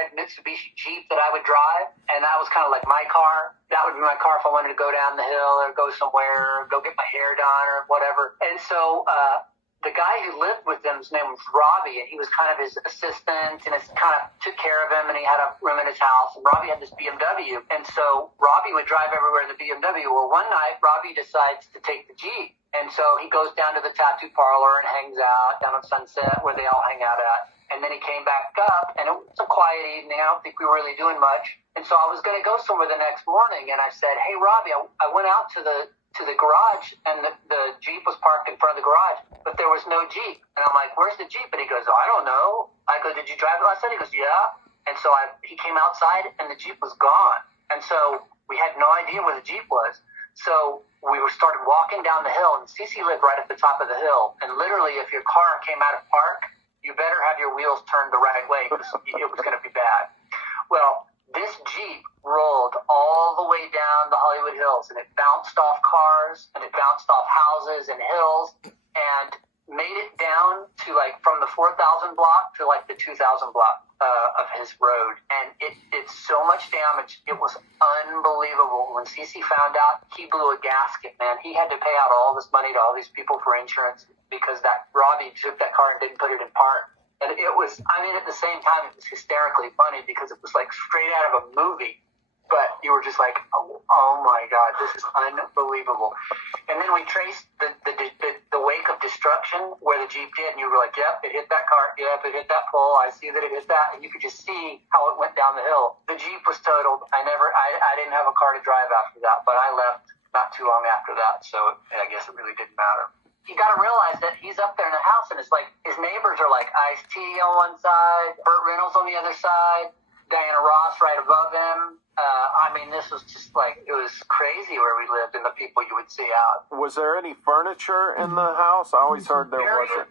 red Mitsubishi Jeep that I would drive, and that was kind of like my car. That would be my car if I wanted to go down the hill or go somewhere or go get my hair done or whatever. And so the guy who lived with him, his name was Robbie, and he was kind of his assistant and kind of took care of him, and he had a room in his house. And Robbie had this BMW, and so Robbie would drive everywhere in the BMW. Well, one night, Robbie decides to take the Jeep, and so he goes down to the tattoo parlor and hangs out down on Sunset where they all hang out at. And then he came back up, and it was a quiet evening. I don't think we were really doing much. And so I was going to go somewhere the next morning, and I said, hey, Robbie, I went out to the garage, and the Jeep was parked in front of the garage, but there was no Jeep. And I'm like, where's the Jeep? And he goes, oh, I don't know. I go, did you drive it last night? He goes, yeah. And so he came outside, and the Jeep was gone. And so we had no idea where the Jeep was. So we started walking down the hill, and Cece lived right at the top of the hill. And literally, if your car came out of park, you better have your wheels turned the right way because it was going to be bad. Well, this Jeep rolled all the way down the Hollywood Hills, and it bounced off cars, and it bounced off houses and hills, and made it down to from the 4,000 block to the 2,000 block of his road. And it did so much damage. It was unbelievable. When Cece found out, he blew a gasket, man. He had to pay out all this money to all these people for insurance because that Robbie took that car and didn't put it in park. And it was, at the same time, it was hysterically funny because it was straight out of a movie. But you were just like, oh my God, this is unbelievable. And then we traced the wake of destruction where the Jeep did, and you were like, yep, it hit that car, yep, it hit that pole, I see that it hit that, and you could just see how it went down the hill. The Jeep was totaled. I didn't have a car to drive after that, but I left not too long after that, so I guess it really didn't matter. You got to realize that he's up there in the house, and it's like his neighbors are like Ice-T on one side, Burt Reynolds on the other side, Diana Ross right above him. This was just it was crazy where we lived and the people you would see out. Was there any furniture in the house? I always heard there wasn't.